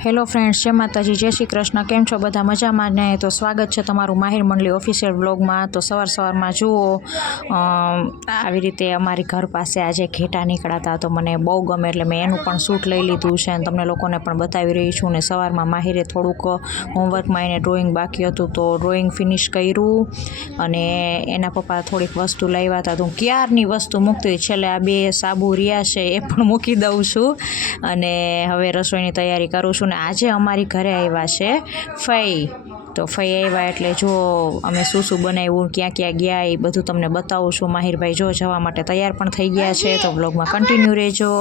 Hello friends, જય માતાજી, જય શ્રી કૃષ્ણ. કેમ છો બધા? મજામાં ને? તો સ્વાગત છે તમારું માહિર મંડળી ઓફિશિયલ બ્લોગમાં. તો સવારમાં જુઓ આવી રીતે અમારી ઘર પાસે આજે ઘેટા નીકળ્યા તો મને બહુ ગમે એટલે મેં એનું પણ શૂટ લઈ લીધું છે અને તમને લોકોને પણ બતાવી રહી છું. ને સવારમાં માહિરે થોડુંક હોમવર્કમાં એને ડ્રોઈંગ બાકી હતું તો ડ્રોઈંગ ફિનિશ કર્યું અને એના પપ્પા થોડીક વસ્તુ લાવ્યા હતા તો હું ક્યારની વસ્તુ મૂકતી છેલ્લે આ બે સાબુ રહ્યા છે એ પણ મૂકી દઉં છું અને હવે રસોઈની તૈયારી કરું છું. ને આજે અમારી ઘરે આવ્યા છે ફઈ. તો ફઈ આવ્યા એટલે જો અમે શું બનાવ્યું, ક્યાં ક્યાં ગયા એ બધું તમને બતાવું છું. માહિરભાઈ જો જવા માટે તૈયાર પણ થઈ ગયા છે તો બ્લોગમાં કન્ટિન્યુ રહેજો.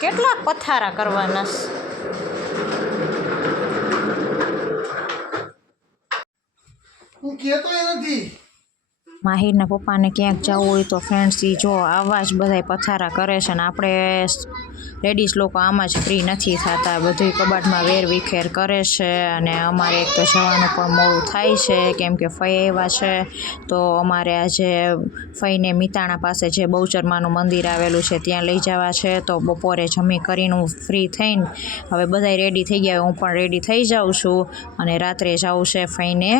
કેટલા પથારા કરવાના? માહિરના પપ્પાને ક્યાંક જવું હોય તો ફ્રેન્ડ્સ જો આવા જ બધા પથારા કરે છે ને આપણે લેડીઝ લોકો આમાં જ ફ્રી નથી થતા, બધું કબાટમાં વેર વિખેર કરે છે અને અમારે એક તો જવાનું પણ મોડું થાય છે કેમ કે ફઈ આવ્યા છે તો અમારે આજે ફઈને મિતાણા પાસે જે બહુચરમાનું મંદિર આવેલું છે ત્યાં લઈ જવા છે. તો બપોરે જમી કરીને હું ફ્રી થઈને હવે બધાય રેડી થઈ ગયા, હું પણ રેડી થઈ જાઉં છું અને રાત્રે જવું છે ફઈને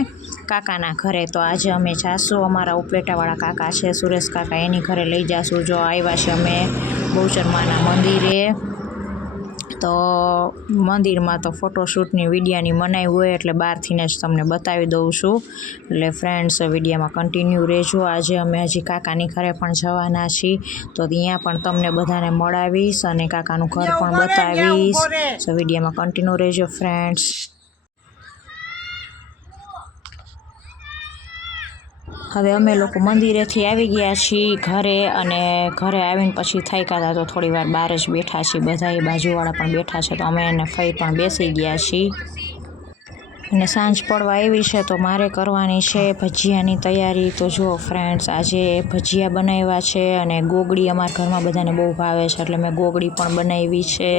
કાકાના ઘરે. તો આજે અમે જાશું, અમારા ઉપલેટાવાળા કાકા છે સુરેશ કાકા, એની ઘરે લઈ જાશું. જો આવ્યા છે અમે બહુચરમાના મંદિરે. તો મંદિરમાં તો ફોટોશૂટની વિડીયાની મનાઈ હોય એટલે બહારથીને જ તમને બતાવી દઉં છું. એટલે ફ્રેન્ડ્સ વિડીયામાં કન્ટિન્યુ રહેજો. આજે અમે હજી કાકાની ઘરે પણ જવાના છીએ તો ત્યાં પણ તમને બધાને મળાવીશ અને કાકાનું ઘર પણ બતાવીશ. તો વિડીયામાં કન્ટિન્યુ રહેજો ફ્રેન્ડ્સ. હવે અમે લોકો મંદિરેથી આવી ગયા છીએ ઘરે અને ઘરે આવીને પછી થાક્યા હતા તો થોડી વાર બહાર જ બેઠા છીએ, બધા એ બાજુવાળા પણ બેઠા છે તો અમે એને ફઈ પણ બેસી ગયા છીએ. અને સાંજ પડવા આવી છે તો મારે કરવાની છે ભજીયાની તૈયારી. તો જુઓ ફ્રેન્ડ્સ આજે ભજીયા બનાવ્યા છે અને ગોગડી અમારા ઘરમાં બધાને બહુ ભાવે છે એટલે મેં ગોગડી પણ બનાવી છે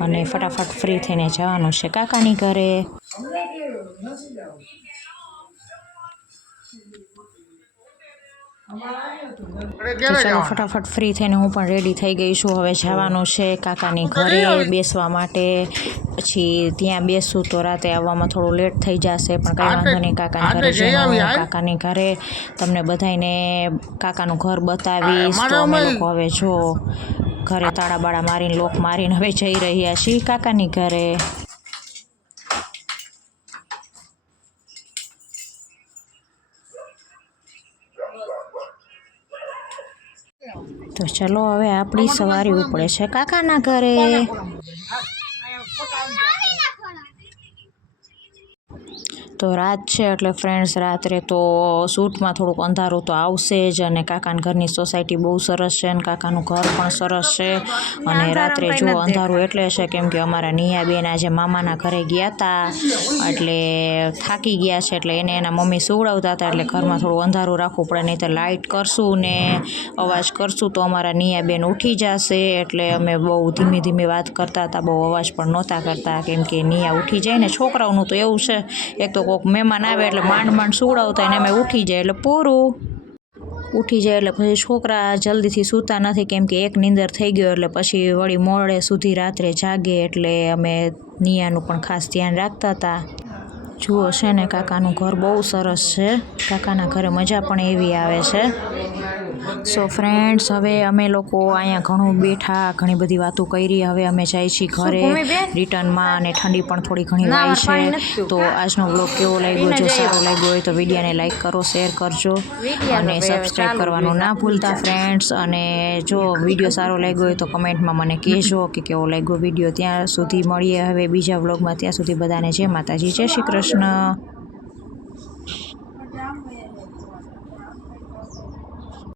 અને ફટાફટ ફ્રી થઈને જવાનું છે કાકાની ઘરે. તો ચાલો ફટાફટ ફ્રી થઈને હું પણ રેડી થઈ ગઈ છું. હવે જવાનું છે કાકાની ઘરે બેસવા માટે. પછી ત્યાં બેસું તો રાતે આવવામાં થોડું લેટ થઈ જશે પણ કંઈ વાંધો નહીં. કાકાની ઘરે જઈને કાકાની ઘરે તમને બધાને કાકાનું ઘર બતાવીશ. તો અમે લોકો હવે જો ઘરે તાળાબાળા મારીને લોક મારીને હવે જઈ રહ્યા છીએ કાકાની ઘરે. તો ચલો હવે આપણી સવારી ઉપડે છે કાકાના ઘરે. તો રાત છે એટલે ફ્રેન્ડ્સ રાત્રે તો શૂટમાં થોડુંક અંધારું તો આવશે જ અને કાકાના ઘરની સોસાયટી બહુ સરસ છે અને કાકાનું ઘર પણ સરસ છે અને રાત્રે જો અંધારું એટલે છે કેમ કે અમારા નિયાબેન આજે મામાના ઘરે ગયા હતા એટલે થાકી ગયા છે એટલે એને એના મમ્મી સુવડાવતા હતા એટલે ઘરમાં થોડું અંધારું રાખવું પડે, નહીં તો લાઇટ કરશું ને અવાજ કરશું તો અમારા નિયાબેન ઉઠી જશે. એટલે અમે બહુ ધીમે ધીમે વાત કરતા હતા, બહુ અવાજ પણ નહોતા કરતા કેમ કે નિયા ઉઠી જાય ને. છોકરાઓનું તો એવું છે, એક તો કોઈક મહેમાન આવે એટલે માંડ સુવડાવતા ને અમે ઉઠી જાય એટલે પૂરું. ઉઠી જાય એટલે પછી છોકરા જલ્દીથી સૂતા નથી કેમ કે એક નીંદર થઈ ગયો એટલે પછી વળી મોડે સુધી રાત્રે જાગે એટલે અમે નિયાનું પણ ખાસ ધ્યાન રાખતા હતા. જુઓ છે ને કાકાનું ઘર બહુ સરસ છે, કાકાના ઘરે મજા પણ એવી આવે છે. સો ફ્રેન્ડ્સ હવે અમે લોકો અહીંયા ઘણું બેઠા, ઘણી બધી વાતો કરી. હવે અમે જાય છીએ ઘરે રિટર્નમાં અને ઠંડી પણ થોડી ઘણી વાય છે. તો આજનો બ્લોગ કેવો લાગ્યો? જો સારો લાગ્યો હોય તો વિડીયોને લાઇક કરો, શેર કરજો અને સબસ્ક્રાઈબ કરવાનું ના ભૂલતા ફ્રેન્ડ્સ. અને જો વિડીયો સારો લાગ્યો હોય તો કમેન્ટમાં મને કહેજો કે કેવો લાગ્યો વિડીયો. ત્યાં સુધી મળીએ હવે બીજા બ્લોગમાં. ત્યાં સુધી બધાને જય માતાજી, જય શ્રી કૃષ્ણ.